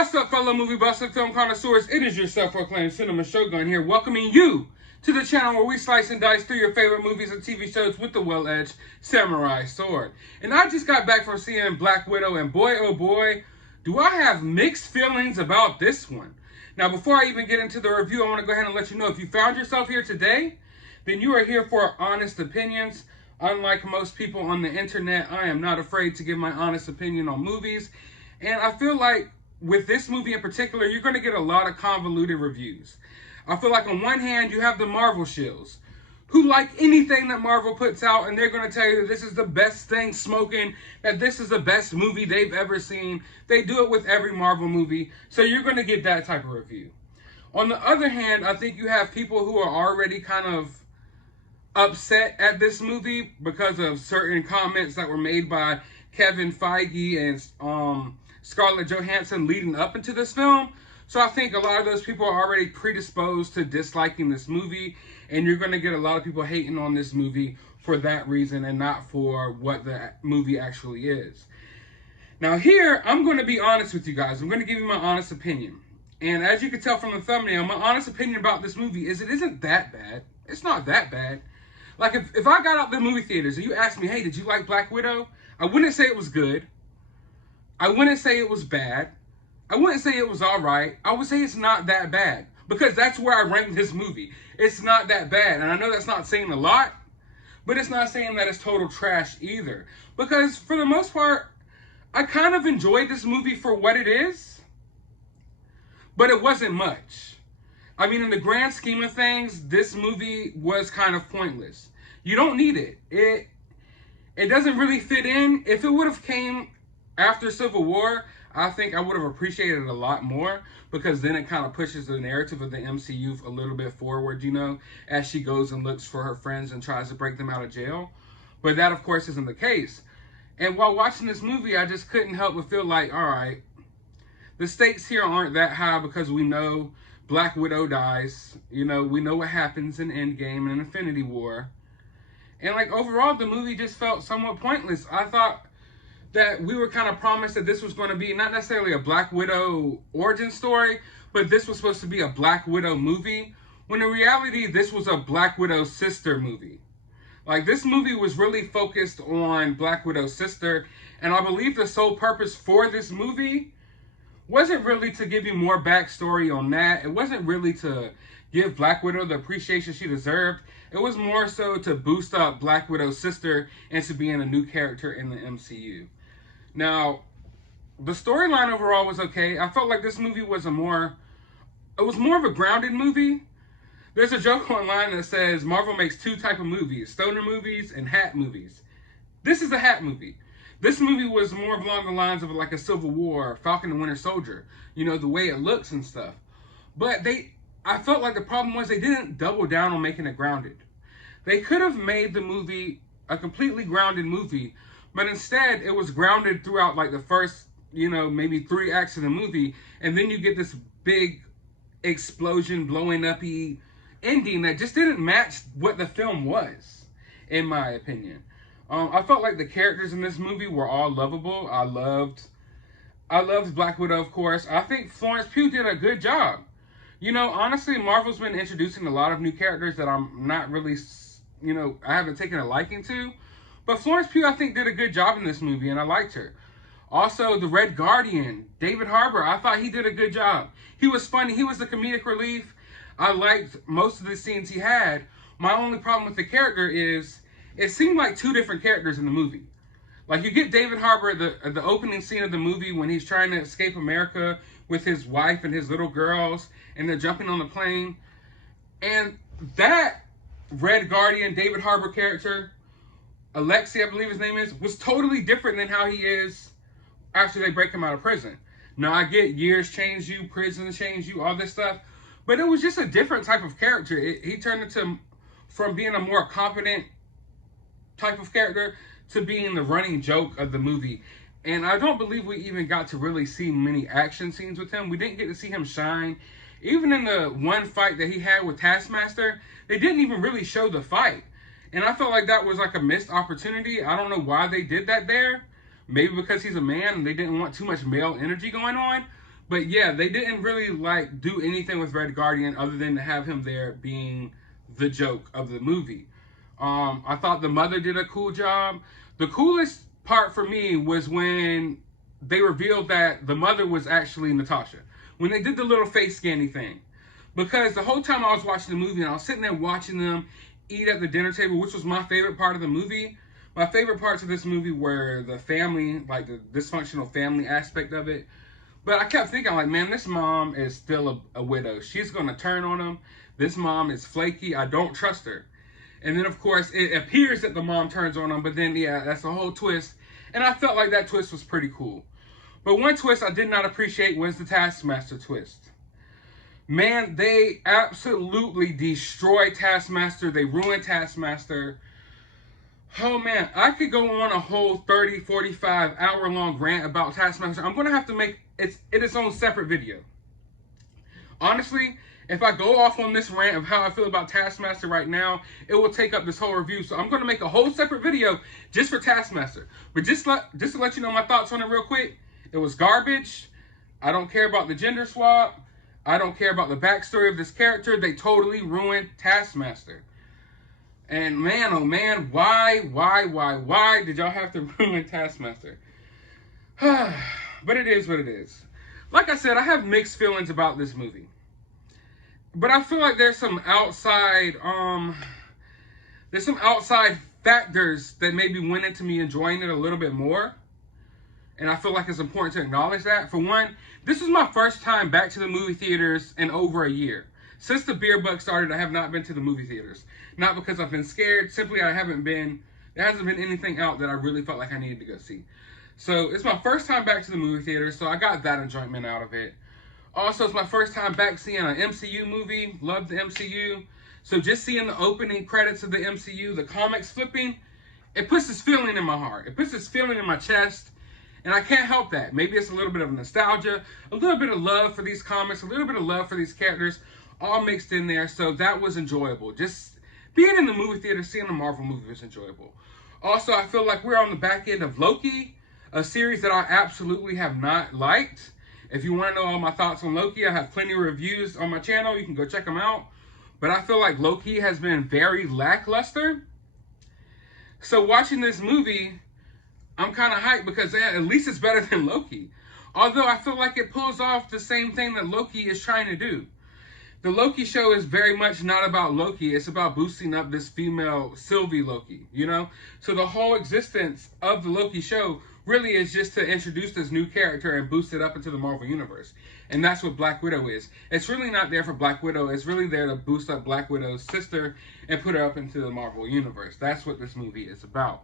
What's up, fellow movie buffs and film connoisseurs? It is your self-proclaimed Cinema Shogun here, welcoming you to the channel where we slice and dice through your favorite movies and TV shows with the well-edged samurai sword. And I just got back from seeing Black Widow, and boy, oh boy, do I have mixed feelings about this one. Now, before I even get into the review, I want to go ahead and let you know, if you found yourself here today, then you are here for honest opinions. Unlike most people on the internet, I am not afraid to give my honest opinion on movies. And I feel like with this movie in particular, you're going to get a lot of convoluted reviews. I feel like on one hand, you have the Marvel shills, who like anything that Marvel puts out, and they're going to tell you that this is the best thing smoking, that this is the best movie they've ever seen. They do it with every Marvel movie, so you're going to get that type of review. On the other hand, I think you have people who are already kind of upset at this movie because of certain comments that were made by Kevin Feige and Scarlett Johansson leading up into this film. So I think a lot of those people are already predisposed to disliking this movie, and you're going to get a lot of people hating on this movie for that reason and not for what the movie actually is. Now here, I'm going to be honest with you guys. I'm going to give you my honest opinion. And as you can tell from the thumbnail, my honest opinion about this movie is it isn't that bad. It's not that bad. Like, if I got out the movie theaters and you asked me, hey, did you like Black Widow? I wouldn't say it was good. I wouldn't say it was bad. I wouldn't say it was all right. I would say it's not that bad, because that's where I rank this movie. It's not that bad. And I know that's not saying a lot, but it's not saying that it's total trash either. Because for the most part, I kind of enjoyed this movie for what it is, but it wasn't much. I mean, in the grand scheme of things, this movie was kind of pointless. You don't need it. It doesn't really fit in. If it would have came after Civil War, I think I would have appreciated it a lot more, because then it kind of pushes the narrative of the MCU a little bit forward, you know, as she goes and looks for her friends and tries to break them out of jail. But that, of course, isn't the case. And while watching this movie, I just couldn't help but feel like, all right, the stakes here aren't that high, because we know Black Widow dies. You know, we know what happens in Endgame and Infinity War. And, like, overall, the movie just felt somewhat pointless. I thought that we were kind of promised that this was going to be not necessarily a Black Widow origin story, but this was supposed to be a Black Widow movie, when in reality, this was a Black Widow sister movie. Like, this movie was really focused on Black Widow's sister, and I believe the sole purpose for this movie wasn't really to give you more backstory on that. It wasn't really to give Black Widow the appreciation she deserved. It was more so to boost up Black Widow's sister into being a new character in the MCU. Now, the storyline overall was okay. I felt like this movie was more of a grounded movie. There's a joke online that says Marvel makes two types of movies: stoner movies and hat movies. This is a hat movie. This movie was more along the lines of like a Civil War, Falcon and Winter Soldier, you know, the way it looks and stuff. But I felt like the problem was they didn't double down on making it grounded. They could have made the movie a completely grounded movie, but instead it was grounded throughout like the first, you know, maybe 3 acts of the movie, and then you get this big explosion, blowing up-y ending that just didn't match what the film was, in my opinion. I felt like the characters in this movie were all lovable. I loved Black Widow, of course. I think Florence Pugh did a good job. You know, honestly, Marvel's been introducing a lot of new characters that I'm not really, you know, I haven't taken a liking to. But Florence Pugh, I think, did a good job in this movie, and I liked her. Also, the Red Guardian, David Harbour, I thought he did a good job. He was funny. He was the comedic relief. I liked most of the scenes he had. My only problem with the character is it seemed like 2 different characters in the movie. Like, you get David Harbour at the opening scene of the movie when he's trying to escape America with his wife and his little girls, and they're jumping on the plane. And that Red Guardian, David Harbour character, Alexei, I believe his name is, was totally different than how he is after they break him out of prison. Now, I get years change you, prison change you, all this stuff, but it was just a different type of character. He turned into, from being a more competent type of character to being the running joke of the movie. And I don't believe we even got to really see many action scenes with him. We didn't get to see him shine. Even in the one fight that he had with Taskmaster, they didn't even really show the fight. And I felt like that was like a missed opportunity. I don't know why they did that there. Maybe because he's a man and they didn't want too much male energy going on. But yeah, they didn't really like do anything with Red Guardian other than to have him there being the joke of the movie. I thought the mother did a cool job. The coolest part for me was when they revealed that the mother was actually Natasha. When they did the little face scanning thing. Because the whole time I was watching the movie and I was sitting there watching them eat at the dinner table, which was my favorite part of the movie. My favorite parts of this movie were the family, like the dysfunctional family aspect of it. But I kept thinking, like, man, this mom is still a widow. She's going to turn on him. This mom is flaky. I don't trust her. And then, of course, it appears that the mom turns on him. But then, yeah, that's a whole twist. And I felt like that twist was pretty cool. But one twist I did not appreciate was the Taskmaster twist. Man, they absolutely destroyed Taskmaster. They ruined Taskmaster. Oh, man, I could go on a whole 30, 45 hour-long rant about Taskmaster. I'm going to have to make it its own separate video. Honestly, if I go off on this rant of how I feel about Taskmaster right now, it will take up this whole review. So I'm going to make a whole separate video just for Taskmaster. But just to let you know my thoughts on it real quick, it was garbage. I don't care about the gender swap. I don't care about the backstory of this character. They totally ruined Taskmaster. And man, oh man, why did y'all have to ruin Taskmaster? But it is what it is. Like I said, I have mixed feelings about this movie. But I feel like there's some outside factors that maybe went into me enjoying it a little bit more. And I feel like it's important to acknowledge that. For one, this is my first time back to the movie theaters in over a year. Since the beer bug started, I have not been to the movie theaters. Not because I've been scared, simply there hasn't been anything out that I really felt like I needed to go see. So it's my first time back to the movie theater, so I got that enjoyment out of it. Also, it's my first time back seeing an MCU movie. Love the MCU. So just seeing the opening credits of the MCU, the comics flipping, it puts this feeling in my heart. It puts this feeling in my chest, and I can't help that. Maybe it's a little bit of nostalgia, a little bit of love for these comics, a little bit of love for these characters, all mixed in there. So that was enjoyable. Just being in the movie theater, seeing a Marvel movie was enjoyable. Also, I feel like we're on the back end of Loki, a series that I absolutely have not liked. If you want to know all my thoughts on Loki, I have plenty of reviews on my channel. You can go check them out. But I feel like Loki has been very lackluster. So watching this movie, I'm kind of hyped because at least it's better than Loki. Although I feel like it pulls off the same thing that Loki is trying to do. The Loki show is very much not about Loki. It's about boosting up this female Sylvie Loki, you know? So the whole existence of the Loki show really is just to introduce this new character and boost it up into the Marvel Universe. And that's what Black Widow is. It's really not there for Black Widow. It's really there to boost up Black Widow's sister and put her up into the Marvel Universe. That's what this movie is about.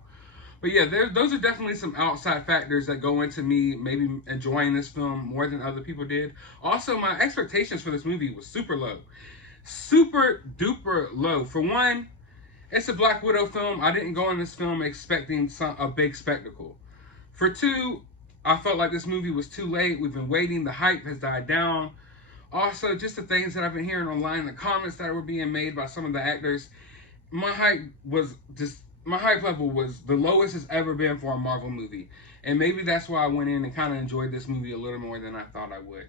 But yeah, those are definitely some outside factors that go into me maybe enjoying this film more than other people did. Also, my expectations for this movie was super low. Super duper low. For one, it's a Black Widow film. I didn't go in this film expecting a big spectacle. For two, I felt like this movie was too late. We've been waiting. The hype has died down. Also, just the things that I've been hearing online, the comments that were being made by some of the actors, my hype level was the lowest it's ever been for a Marvel movie. And maybe that's why I went in and kind of enjoyed this movie a little more than I thought I would.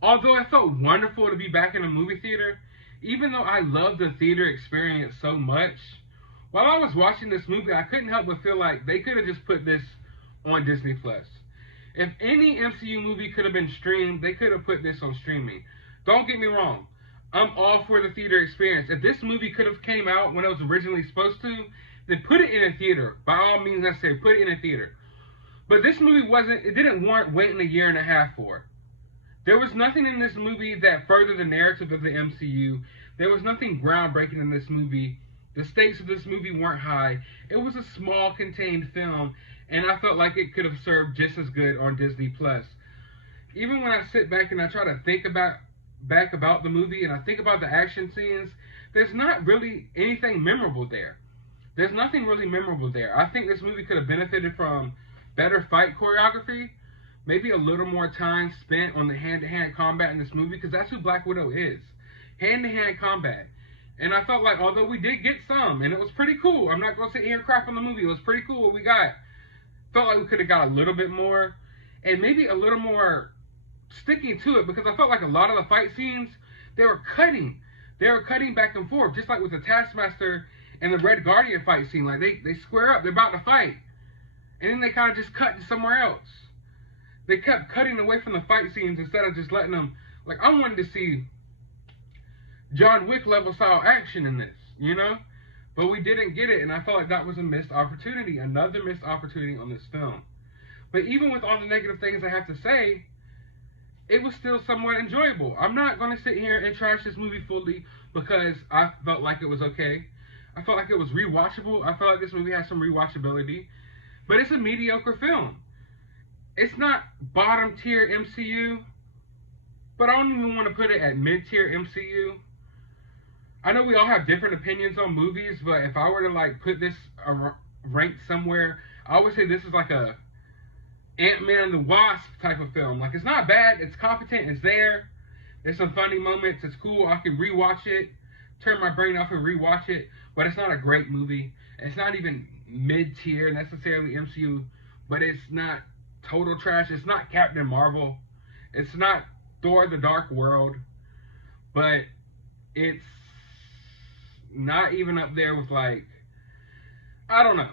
Although it felt wonderful to be back in a movie theater, even though I loved the theater experience so much, while I was watching this movie, I couldn't help but feel like they could have just put this on Disney+. If any MCU movie could have been streamed, they could have put this on streaming. Don't get me wrong. I'm all for the theater experience. If this movie could have came out when it was originally supposed to, then put it in a theater. By all means, I say put it in a theater. But this movie it didn't warrant waiting a year and a half for. There was nothing in this movie that furthered the narrative of the MCU. There was nothing groundbreaking in this movie. The stakes of this movie weren't high. It was a small, contained film, and I felt like it could have served just as good on Disney+. Even when I sit back and I try to think about the movie and I think about the action scenes, there's not really anything memorable there. There's nothing really memorable there. I think this movie could have benefited from better fight choreography, maybe a little more time spent on the hand-to-hand combat in this movie, because that's who Black Widow is. Hand-to-hand combat. And I felt like, although we did get some, and it was pretty cool, I'm not going to sit here and crap on the movie, it was pretty cool what we got. Felt like we could have got a little bit more, and maybe a little more sticking to it, because I felt like a lot of the fight scenes, they were cutting back and forth, just like with the Taskmaster and the Red Guardian fight scene. Like they square up, they're about to fight, and then they kind of just cut to somewhere else. They kept cutting away from the fight scenes instead of just letting them. Like, I wanted to see John Wick level style action in this, you know? But we didn't get it, and I felt like that was a missed opportunity, another missed opportunity on this film. But even with all the negative things I have to say, it was still somewhat enjoyable. I'm not going to sit here and trash this movie fully because I felt like it was okay. I felt like it was rewatchable. I felt like this movie has some rewatchability. But it's a mediocre film. It's not bottom tier MCU, but I don't even want to put it at mid-tier MCU. I know we all have different opinions on movies, but if I were to like put this ranked somewhere, I would say this is like a Ant-Man and the Wasp type of film. Like, it's not bad, it's competent, it's there. There's some funny moments, it's cool, I can rewatch it, turn my brain off and rewatch it, but it's not a great movie. It's not even mid-tier necessarily MCU, but it's not total trash. It's not Captain Marvel. It's not Thor: The Dark World, but it's not even up there with, like, I don't know.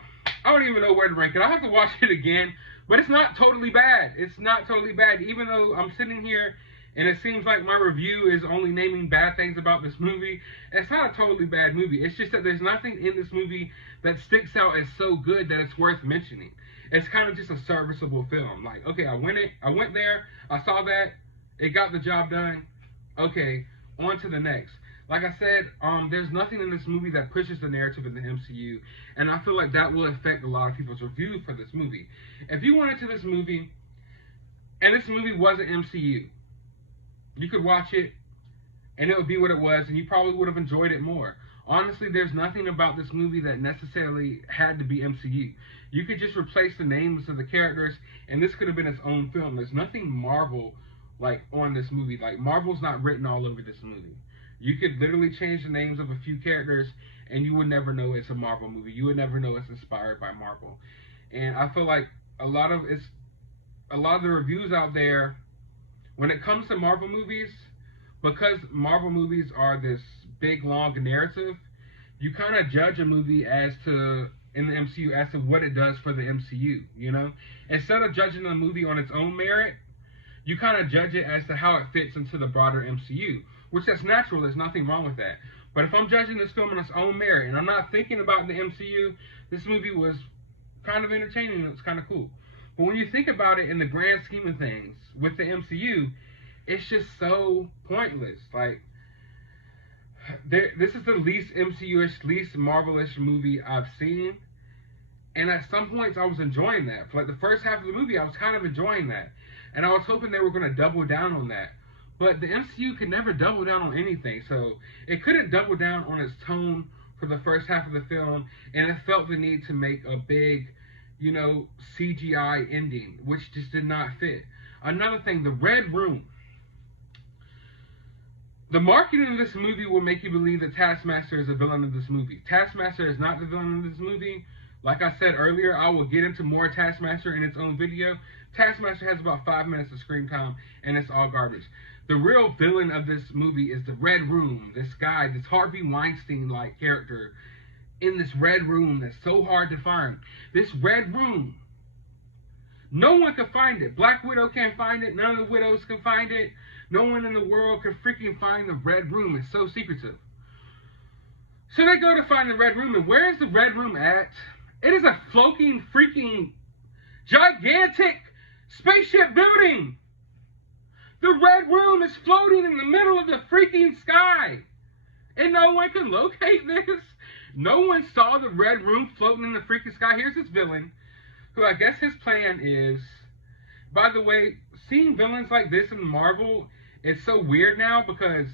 I don't even know where to rank it. I have to watch it again, but it's not totally bad. It's not totally bad, even though I'm sitting here and it seems like my review is only naming bad things about this movie. It's not a totally bad movie. It's just that there's nothing in this movie that sticks out as so good that it's worth mentioning. It's kind of just a serviceable film. Like, okay, I went there, I saw that, it got the job done. Okay, on to the next. Like I said, there's nothing in this movie that pushes the narrative in the MCU, and I feel like that will affect a lot of people's review for this movie. If you went into this movie, and this movie wasn't MCU, you could watch it, and it would be what it was, and you probably would have enjoyed it more. Honestly, there's nothing about this movie that necessarily had to be MCU. You could just replace the names of the characters, and this could have been its own film. There's nothing Marvel like on this movie. Like, Marvel's not written all over this movie. You could literally change the names of a few characters, and you would never know it's a Marvel movie. You would never know it's inspired by Marvel. And I feel like a lot of the reviews out there, when it comes to Marvel movies, because Marvel movies are this big, long narrative, you kind of judge a movie as to, in the MCU, as to what it does for the MCU, you know? Instead of judging the movie on its own merit, you kind of judge it as to how it fits into the broader MCU, which that's natural, there's nothing wrong with that. But if I'm judging this film on its own merit, and I'm not thinking about the MCU, this movie was kind of entertaining, and it's kind of cool. But when you think about it in the grand scheme of things, with the MCU, it's just so pointless. Like, this is the least MCU-ish, least Marvel-ish movie I've seen. And at some points, I was enjoying that. For like the first half of the movie, I was kind of enjoying that. And I was hoping they were going to double down on that. But the MCU could never double down on anything. So it couldn't double down on its tone for the first half of the film. And it felt the need to make a big, you know, CGI ending, which just did not fit. Another thing, the Red Room. The marketing of this movie will make you believe that Taskmaster is the villain of this movie. Taskmaster is not the villain of this movie. Like I said earlier, I will get into more Taskmaster in its own video. Taskmaster has about 5 minutes of screen time, and it's all garbage. The real villain of this movie is the Red Room. This guy, this Harvey Weinstein-like character in this Red Room that's so hard to find. This Red Room, no one can find it. Black Widow can't find it. None of the widows can find it. No one in the world can freaking find the Red Room. It's so secretive. So they go to find the Red Room, and where is the Red Room at? It is a floating, freaking, gigantic spaceship building. The Red Room is floating in the middle of the freaking sky. And no one can locate this. No one saw the Red Room floating in the freaking sky. Here's this villain, who I guess his plan is... By the way, seeing villains like this in Marvel, it's so weird now, because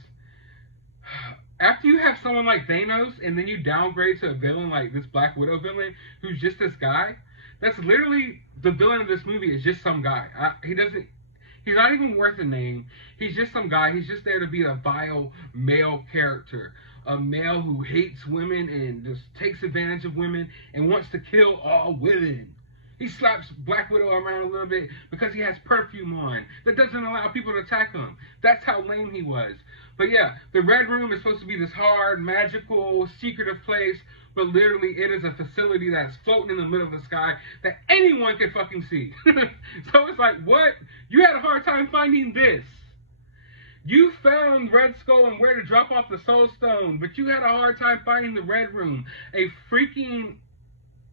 after you have someone like Thanos, and then you downgrade to a villain like this Black Widow villain, who's just this guy, that's literally the villain of this movie, is just some guy. He's not even worth a name. He's just some guy. He's just there to be a vile male character. A male who hates women and just takes advantage of women and wants to kill all women. He slaps Black Widow around a little bit because he has perfume on. That doesn't allow people to attack him. That's how lame he was. But yeah, the Red Room is supposed to be this hard, magical, secretive place, but literally it is a facility that's floating in the middle of the sky that anyone can fucking see. So it's like, what? You had a hard time finding this. You found Red Skull and where to drop off the Soul Stone, but you had a hard time finding the Red Room. A freaking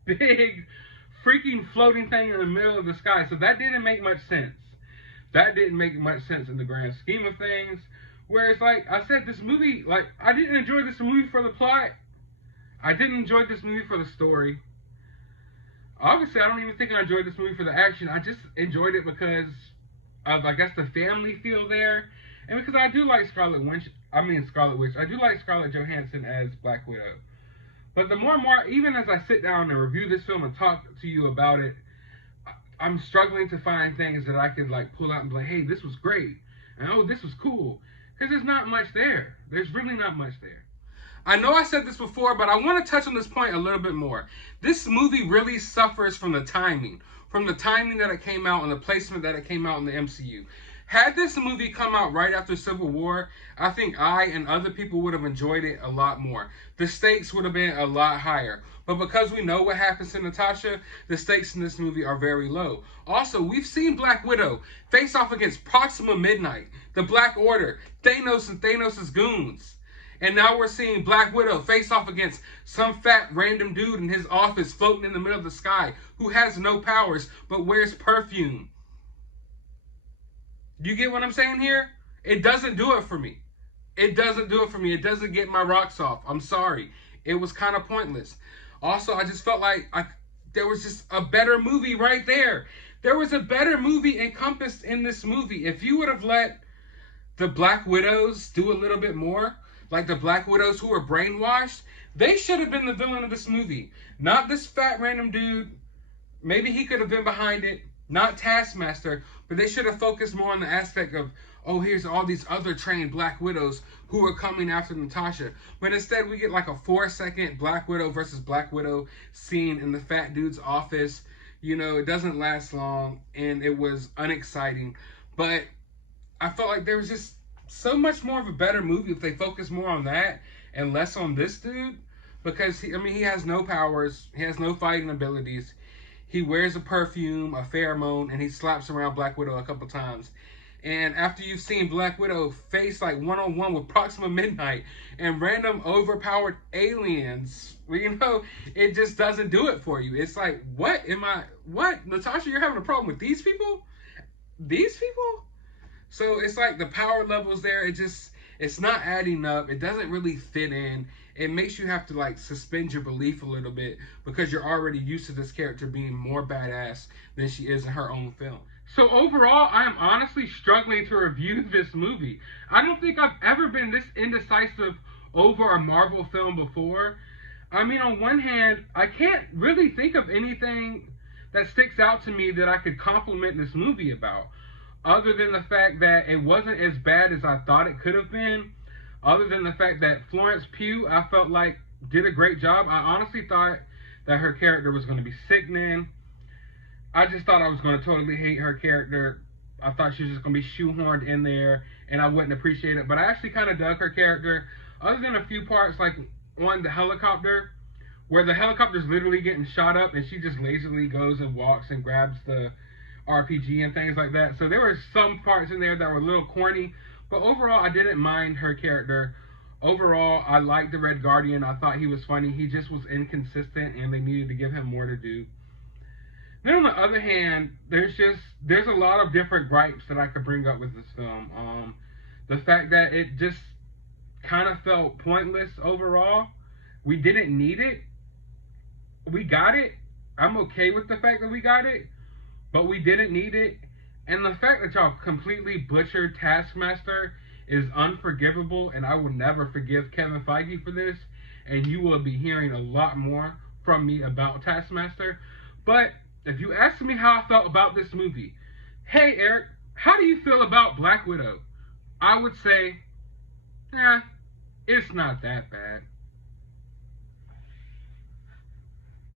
big, freaking floating thing in the middle of the sky. So that didn't make much sense. That didn't make much sense in the grand scheme of things. Whereas, like I said, this movie, like, I didn't enjoy this movie for the plot. I didn't enjoy this movie for the story. Obviously, I don't even think I enjoyed this movie for the action. I just enjoyed it because of, I guess, the family feel there. And because I do like Scarlett Wish. I do like Scarlett Johansson as Black Widow. But the more and more, even as I sit down and review this film and talk to you about it, I'm struggling to find things that I could, like, pull out and be like, hey, this was great. And, oh, this was cool. Because there's not much there. There's really not much there. I know I said this before, but I want to touch on this point a little bit more. This movie really suffers from the timing. From the timing that it came out and the placement that it came out in the MCU. Had this movie come out right after Civil War, I think I and other people would have enjoyed it a lot more. The stakes would have been a lot higher. But because we know what happens to Natasha, the stakes in this movie are very low. Also, we've seen Black Widow face off against Proxima Midnight, the Black Order, Thanos and Thanos' goons. And now we're seeing Black Widow face off against some fat random dude in his office floating in the middle of the sky who has no powers but wears perfume. You get what I'm saying here? It doesn't do it for me. It doesn't do it for me. It doesn't get my rocks off. I'm sorry. It was kind of pointless. Also, I just felt like there was just a better movie right there. There was a better movie encompassed in this movie. If you would have let the Black Widows do a little bit more, like the Black Widows who were brainwashed, they should have been the villain of this movie. Not this fat random dude. Maybe he could have been behind it. Not Taskmaster, but they should have focused more on the aspect of, oh, here's all these other trained Black Widows who are coming after Natasha. But instead, we get like a 4-second Black Widow versus Black Widow scene in the fat dude's office. You know, it doesn't last long, and it was unexciting. But I felt like there was just so much more of a better movie if they focused more on that and less on this dude. Because, he has no powers. He has no fighting abilities. He wears a perfume, a pheromone, and he slaps around Black Widow a couple times. And after you've seen Black Widow face like one-on-one with Proxima Midnight and random overpowered aliens, you know, it just doesn't do it for you. It's like, what? Natasha, you're having a problem with these people? These people? So it's like the power levels there, it's not adding up. It doesn't really fit in. It makes you have to, like, suspend your belief a little bit because you're already used to this character being more badass than she is in her own film. So overall, I am honestly struggling to review this movie. I don't think I've ever been this indecisive over a Marvel film before. I mean, on one hand, I can't really think of anything that sticks out to me that I could compliment this movie about, other than the fact that it wasn't as bad as I thought it could have been. Other than the fact that Florence Pugh, I felt like, did a great job. I honestly thought that her character was going to be sickening. I just thought I was going to totally hate her character. I thought she was just going to be shoehorned in there, and I wouldn't appreciate it. But I actually kind of dug her character, other than a few parts, like on the helicopter, where the helicopter's literally getting shot up, and she just lazily goes and walks and grabs the RPG and things like that. So there were some parts in there that were a little corny. But overall, I didn't mind her character. Overall, I liked the Red Guardian. I thought he was funny. He just was inconsistent, and they needed to give him more to do. Then on the other hand, there's a lot of different gripes that I could bring up with this film. The fact that it just kind of felt pointless overall. We didn't need it. We got it. I'm okay with the fact that we got it, but we didn't need it. And the fact that y'all completely butchered Taskmaster is unforgivable, and I will never forgive Kevin Feige for this. And you will be hearing a lot more from me about Taskmaster. But if you ask me how I felt about this movie, hey Eric, how do you feel about Black Widow? I would say, it's not that bad.